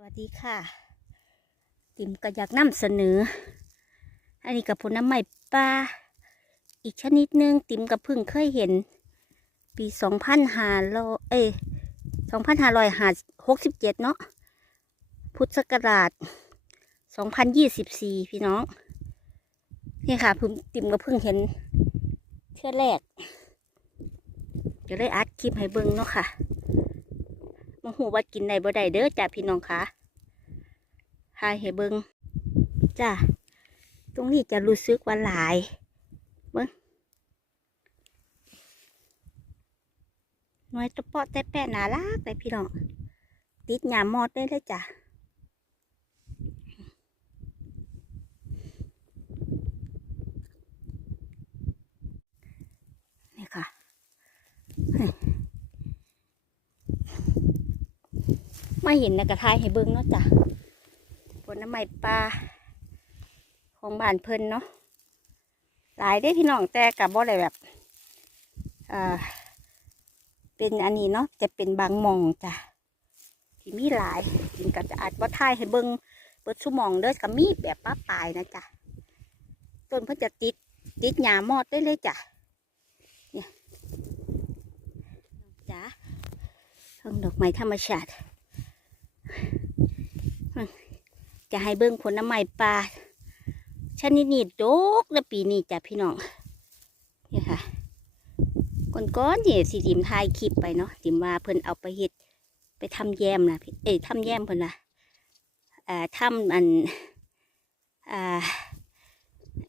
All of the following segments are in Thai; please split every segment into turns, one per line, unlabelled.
สวัสดีค่ะ ติมก็อยากนำเสนอ อันนี้กับผลน้ำใหม่ปลาอีกชนิดหนึ่งติมกับพิ่งเคยเห็น ปีสองพันห้าร้อยเอ้สองพันห้าร้อยห้าหกสิบเจ็ดเนาะพุทธศักราชสองพันยี่สิบสี่พี่น้อง นี่ค่ะผมติมกับพิ่งเห็นเชื่อแรกเดี๋ยวเลยอัดคลิปให้เบิ่งเนาะค่ะ มาหูว่ากินได้บ่ได้เด้อจ้าพี่น้องคะหายให้เบิงจ้าตรงนี้จะรู้สึกว่าหลายเบิงน้อยตะเปาะแต่แปะน่ารักเลยพี่น้องติดหยามอดได้เลยจ้ะนี่ค่ะ มาเห็นในกระทายให้เบิ้งเนาะจ้ะผลน้ำใหม่ปลาของบ้านเพิ่นเนาะหลายได้พี่น้องแต่กับบ่อะได้แบบเอ่อเป็นอันนี้เนาะจะเป็นบางมองจ้ะที่มีหลายกินก็จะอาจว่าทายให้เบิ้งเปิดชั่วมองเด้อกับมีแบบป้าปลายนะจ้ะต้นเพิ่นจะติดติดหญ้ามอดได้เลยจ้ะเนี่ยจ้ะต้นดอกไม้ธรรมชาติ จะให้เบิ้งผลน้ำใหม่ปลาชนิดนี้โดกในปีนี้จ้ะพี่น้องนี่ค่ะก่อนก้อนนี่สิติมทายคลิปไปเนาะติมว่าเพิ่นเอาไปเฮ็ดไปทำแยมนะพี่เอ้ยทำแยมเพิ่นนะอ่าทำอันอ่า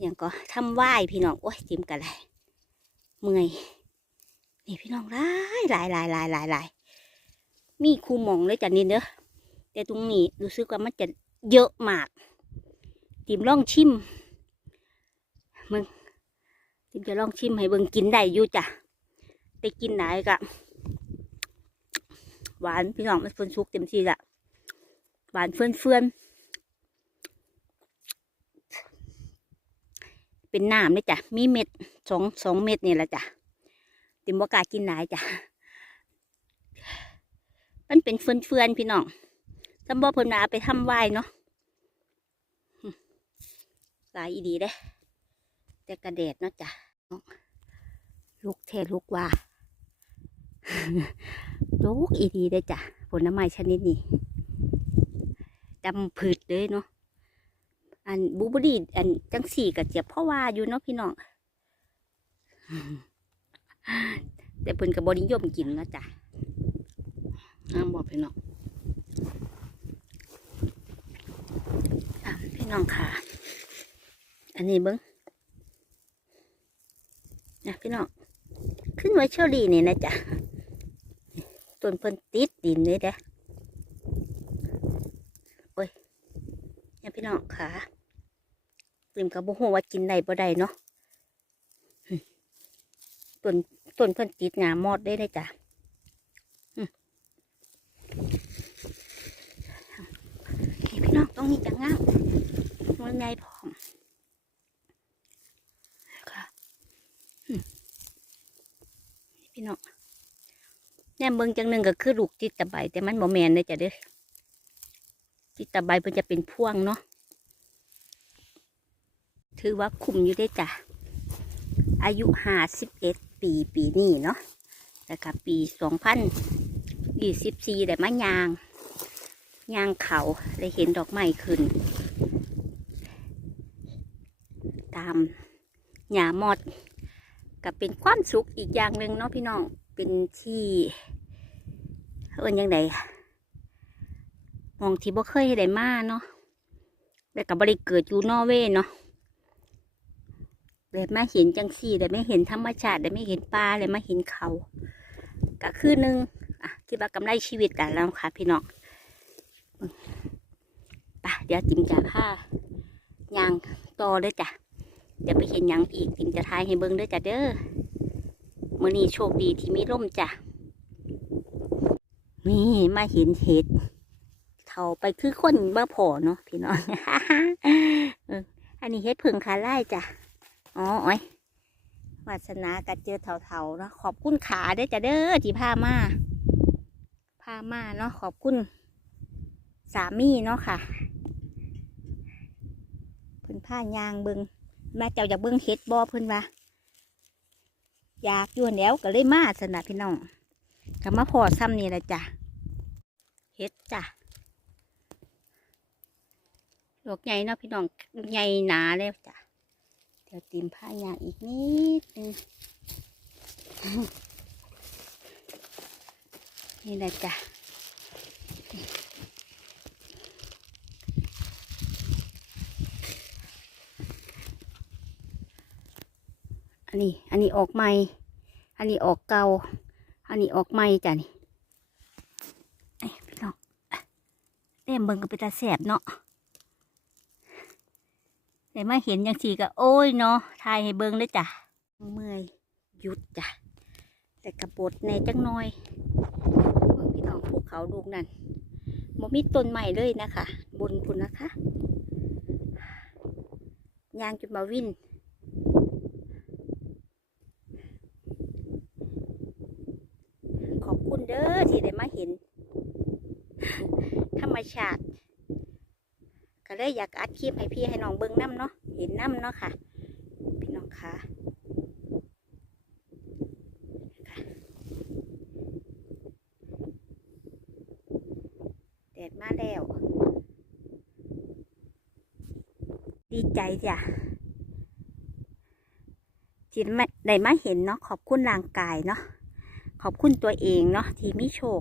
อย่างก็ทำไหว้พี่น้องโอ้ยติมกันเลยเมื่อยนี่พี่น้องหลายหลายหลายหลายหลายมีคูหมองเลยจ้ะนี่เด้อ แต่ตรงนี้รู้สึกว่ามันจะเยอะมากติมลองชิมมึงติมจะลองชิมให้เบิ่งกินได้อยู่จ้ะแต่กินไหนกะหวานพี่น้องมันเฟื่อนชุกเต็มที่ละหวานเฟื่อนเฟื่อนเป็นน้ำเลยจ้ะมีเม็ดสองสองเม็ดนี่แหละจ้ะติมบอกากินไหนจ้ะมันเป็นเฟื่อนเฟื่อนพี่น้อง จำบ่เพิ่นมาไปทำไหว้เนาะหลายอีดีเด้แต่กระเดดเนาะจ้ะลูกเทลูกว่าลูกอีดีได้จ้ะผลไม้ชนิดนี้จำผืดเลยเนาะอันบูบอรี่อันจังสี่กับเจ็บพราะว่าอยู่เนาะพี่น้องแต่เพิ่นกับบนิยมกินเนาะจ้ะอ้ามบอกพี่น้อง อะ พี่น้องค่ะ อันนี้เบิ้งนะพี่น้องขึ้นไว้เชอรี่นี่นะจ๊ะต้นเพิ่นติดดินเลยเด้อโอ้ยเนี่ยพี่น้องค่ะลืมกับบุหัวากินได้บ่ได้เนาะต้นต้นเพิ่นติดงามอดได้เลยจ้ะหึ ต้องตรงนี้จะงามมันใหญ่พร้อมค่ะพี่น้องแหนมเบิงจังหนึ่งก็คือลูกจิตตะไบแต่มันบ่แมนเลยจ้ะเด้อจิตตะไบเพิ่นจะเป็นพ่วงเนาะถือว่าคุมอยู่ได้จ้ะ อายุห้าสิบเอ็ดปีปีนี้เนาะแล้วก็ปีสองพันยี่สิบสี่ได้มายาง ยางเขาได้เห็นดอกไม้ขึ้น ตามหญ้ามอดก็เป็นความสุขอีกอย่างหนึ่งเนาะพี่น้องเป็นที่เอินยังไงมองที่บ่เคยได้มาเนาะแต่กับบริเกิดอยู่นอเวย์เนาะแบบมาเห็นจังสี่แต่ไม่เห็นธรรมชาติแต่ไม่เห็นปลาเลยมาเห็นเขาก็คือหนึ่งอะคิดว่ากำไรชีวิตกันแล้วค่ะพี่น้อง ไปเดี๋ยวจิมจะผ้ายางต่อเลยจ้ะ เดี๋ยวไปเห็นยังอีกติมจะทายให้เบิ้งเด้วยจ้ะเด้อมื่อนี้โชคดีที่มีร่มจ้ะ นี่มาเห็นเห็ดเท่าไปคือคนบ้าพอเนาะพี่น้องอันนี้เห็ดผึ่งขาไล่จ้ะ อ๋ออ้ยวาสนากัดเจอเทาๆเนาะขอบคุณขาเด้จ้ะเด้อที่พามาพามาเนาะขอบคุณ สามีเนาะค่ะเพิ่นผ้ายางเบิงแม่เจ้าอยากเบิงเฮ็ดบ่เพิ่นว่าอยากอยู่หั่นแล้วก็เลยมาสนะพี่น้องก็มาพอซ้ำนี่แหละจ้ะเฮ็ดจ้ะดอกใหญ่เนาะพี่น้องใหญ่หนาแล้วจ้ะเดี๋ยวตีมผ้ายางอีกนิดนึงนี่แหละจ้ะ อันนี้ อันนี้ออกใหม่ อันนี้ออกเก่า อันนี้ออกใหม่จ้ะนี่ไอ้ยพี่น้องเต็มเบิ่งก็เป็นตาแสบเนาะแต่มาเห็นอย่างสีก็โอ้ยเนาะทายให้เบิ่งเลยจ้ะ เมื่อยหยุดจ้ะ แต่กระบดในจังน้อยเบิ่งพี่น้องภูเขาลูกนั่นบ่มีต้นใหม่เลยนะคะ บนพุ่นนะคะ ยางจุดมาวิน ขอบคุณเด้อที่ได้มาเห็น ธรรมชาติ ก็ เลยอยากอัดคลิปให้พี่ให้น้องเบิ่งน้ำเนาะเห็นน้ำเนาะค่ะ พี่น้องคะแดดมาแล้ว ดีใจจ้ะที่ไม่ได้มาเห็นเนาะขอบคุณร่างกายเนาะขอบคุณตัวเองเนาะที่มีโชค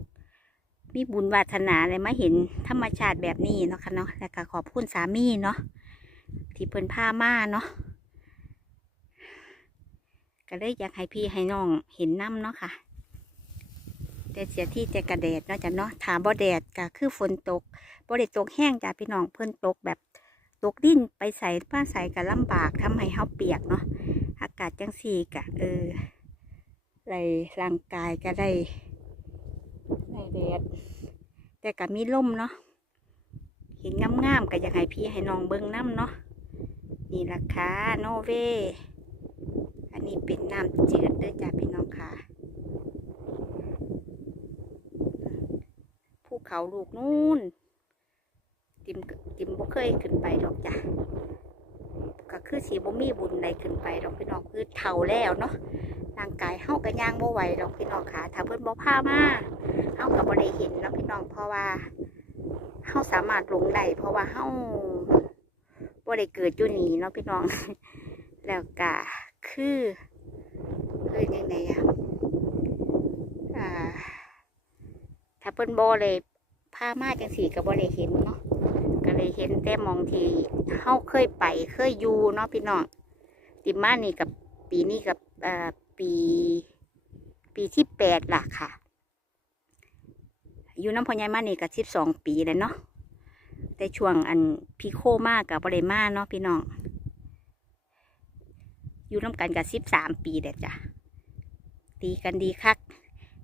มีบุญวาสนาอะไรมาเห็นธรรมชาติแบบนี้เนาะค่ะเนาะแล้วก็ขอบคุณสามีเนาะที่เพิ่นพามาเนาะก็เลยอยากให้พี่ให้น้องเห็นน้ำเนาะค่ะแต่เสียที่แต่กระแดดเนาะจ้ะเนาะถามบ่แดดก็คือฝนตกบ่ได้ตกแห้งจ้ะพี่น้องเพิ่นตกแบบตกดินไปใส่ป้าใส่ก็ลำบากทำให้เฮาเปียกเนาะอากาศจังสี่กะเออไรร่างกายก็ได้ แดด แต่ก็มีลมเนาะ เห็นงามๆก็อยากให้พี่ให้น้องเบิ้งน้ำเนาะ นี่ราคาโนเว อันนี้เป็นน้ำจืดเด้อจ้าพี่น้องค่ะ ภูเขาลูกนู่นติมติมบ่เคยขึ้นไปหรอกจ้ะก็คือสีบ่มีบุญใดขึ้นไปหรอกพี่น้องคือเท่าแล้วเนาะ ร่างกายเฮาก็ย่างบ่ไหวดอกพี่น้องค่ะ ถ้าเพิ่นบ่พามาเฮาก็บ่ได้เห็นเนาะพี่น้องเพราะว่าเฮาสามารถลงได้เพราะว่าเฮาบ่ได้เกิดอยู่นี่เนาะพี่น้อง แล้วก็คือคือยังไงอะอ่า ถ้าเพิ่นบ่เลยพามาจังสี่ก็บ่ได้เห็นเนาะก็เลยเห็นแต่มองทีเฮาเคยไปเคยอยู่เนาะพี่น้องติมานี่กับปีนี้กับเอ่อ ปี ปีที่แปดล่ะค่ะ อยู่น้ำพอใหญายมานี่ก็สิบสองปีแล้วเนาะแต่ช่วงอันพีโคมากกับบริมาเนาะพี่น้อง อยู่น้ำกันกับสิบสามปีเด็ดจ้ะตีกันดีคัก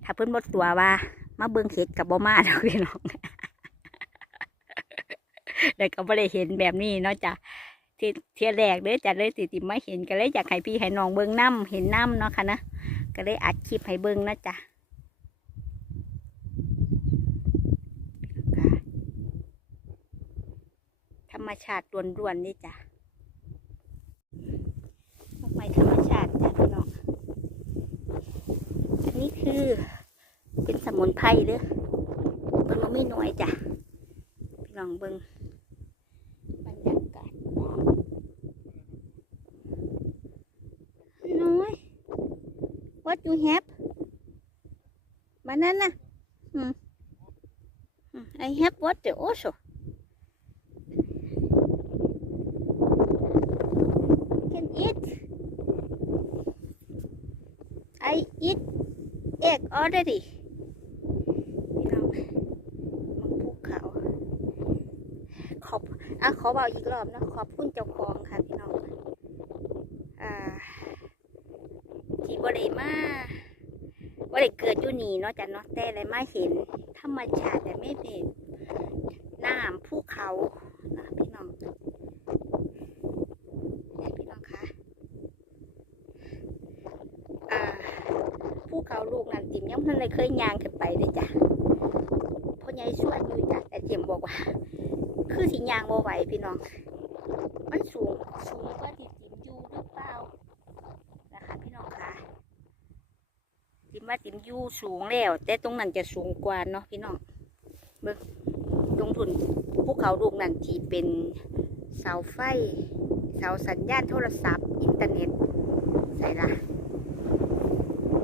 ถ้าเพิ่นบดตัวว่ามาเบิ่งเห็ดกับบ่มาดอกพี่น้องแต่ก็บ่ได้เห็นแบบนี้เนาะจ้ะ ที่เทียแรกเลยจะเลยติติมาเห็นก็เลยอยากให้พี่ให้น้องเบิ้งน้ำเห็นน้ำเนาะค่ะนะก็เลยอัดคลิปให้เบิ้งนะจ๊ะธรรมชาติล้วนๆนี่จ้ะไม้ธรรมชาติจ้ะพี่น้องอันนี้คือเป็นสมุนไพรเด้อเบิ้งมันไม่น้อยจ้ะพี่น้องเบิ้งบรรยากาศ น้อย what you have banana hmm. I have water also can eat I eat egg already พี่น้องมันภูเขาขอบอะขอบอกอีกรอบนะขอบคุณเจ้าของค่ะพี่น้อง อ่า ที่บริมาบริเกิดอยู่นี่เนาะจ้ะเนาะแต่อะไรมาเห็น ธรรมชาติแต่ไม่เป็นน้ำภูเขานะพี่น้องพี่น้องคะอ่าภูเขาลูกนั่นติมยังเพิ่นเลยเคยย่างขึ้นไปเลยจ้ะพ่อใหญ่ชวนอยู่จ้ะแต่เจมบอกว่า คือสิยางบ่ไหวพี่น้อง มันสูงสูงกว่าที่จิมอยู่หรือเปล่านะคะพี่น้องค่ะจิม ว่าจิมยูสูงแล้ว แต่ตรงนั้นจะสูงกว่าเนาะพี่น้องเบิ่งตรงทุนภูเขาลูกนั้นที่เป็นเสาไฟ เสาสัญญาณโทรศัพท์ อินเทอร์เน็ตใส่ละ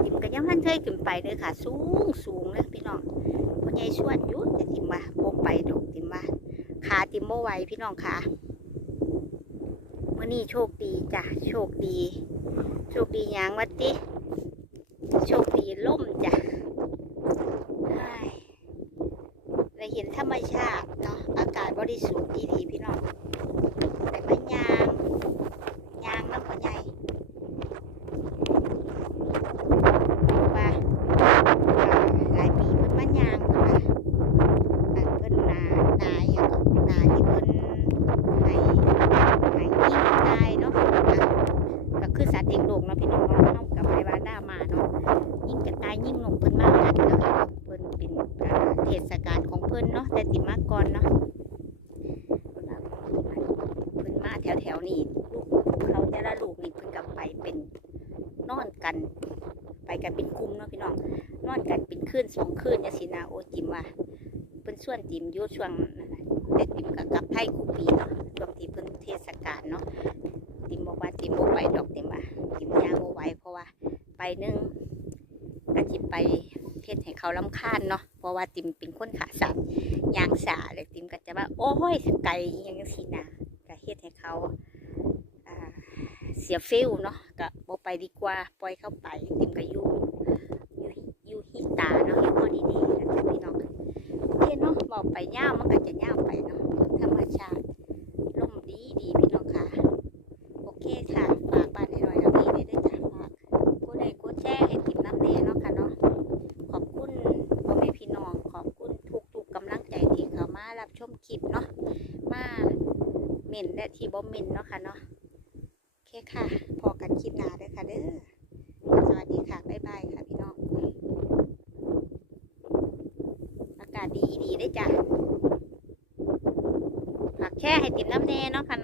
จิมก็ยังพันเคยขึ้นไปเลยค่ะ สูงสูงเลยพี่น้องพ่อใหญ่ชวนอยู่แต่จิมว่าโบไปดอกจิมว่าขาจิมโบไวพี่น้องค่ะเมื่อนี้โชคดีจ้ะโชคดี โชคดียังวัดติโชคดีล่มจ้ะเฮ้ยได้เห็นธรรมชาติเนาะ อากาศบริสุทธิ์ดีพี่น้องแต่มายางยางแล้วก็ใหญ่ว่าหลายปีเพิ่นมายางเพิ่นว่าเพิ่นนานาอย่างนาที่เพิ่นให้ให้ยิ่งตายเนาะก็คือสัตว์เลี้ยงโลกเนาะพี่น้องเนาะเฮากับไปว่านด้ามาเนาะยิ่งกระตายยิ่งนกเพิ่นมากันเนาะเพิ่นเป็นเทศกาลของเพิ่นเนาะแต่ติมาก่อนเนาะเพิ่นมาแถวแถวๆนี้ลูก เขาแต่ละลูกนี่เพิ่นกับไปเป็นนอน กัน ไปกันเป็นกลุ่มเนาะพี่น้องนอนกันเป็นคืนสองคืนเนี่ยสินะโอจิมว่าเพิ่นส่วนจิมยู่ช่วงนั้นน่ะแต่จิมก็กลับไทยคูปีเนาะช่วงที่เพิ่นเทศกาลเนาะจิมบอกว่าจิมบ่ไปดอกจิมว่าจิมย่างบ่ไหวเพราะว่าไปนึ่งก็จิมไปเฮ็ดให้เขาลำคาญเนาะเพราะว่าจิมเป็นคนขาสัตว์ย่างสาเลยจิมก็จะว่า โอ้ยไก่อยังจังซี่นะก็เฮ็ดให้เขาเสียฟิลเนาะ ไปดีกว่า ปล่อยเข้าไปติมก็อยู่อยู่อยู่ฮิตาเนาะยู่พอดีๆนะพี่น้องโอเคเนาะบอกไปย่ามันก็จะย่าไปเนาะธรรมชาติลมดีดีพี่น้องค่ะ โอเคค่ะฝากบ้านหน่อยนะพี่ได้ด้วยจ้ะฝากกดไลค์กดแชร์ให้ติมน้ำแน่เนาะค่ะเนาะขอบคุณพ่อแม่พี่น้องขอบคุณทุกๆกกำลังใจที่เขามารับชมคลิปเนาะมาเม่นและที่บ่เม่นเนาะค่ะเนาะ โอเคค่ะ พอกันคลิปหน้าเด้อค่ะเด้อ สวัสดีค่ะ บ๊ายบายค่ะพี่น้อง อากาศดีดีได้อจ้ะผั กินน้ำแน่เนาะค่ะ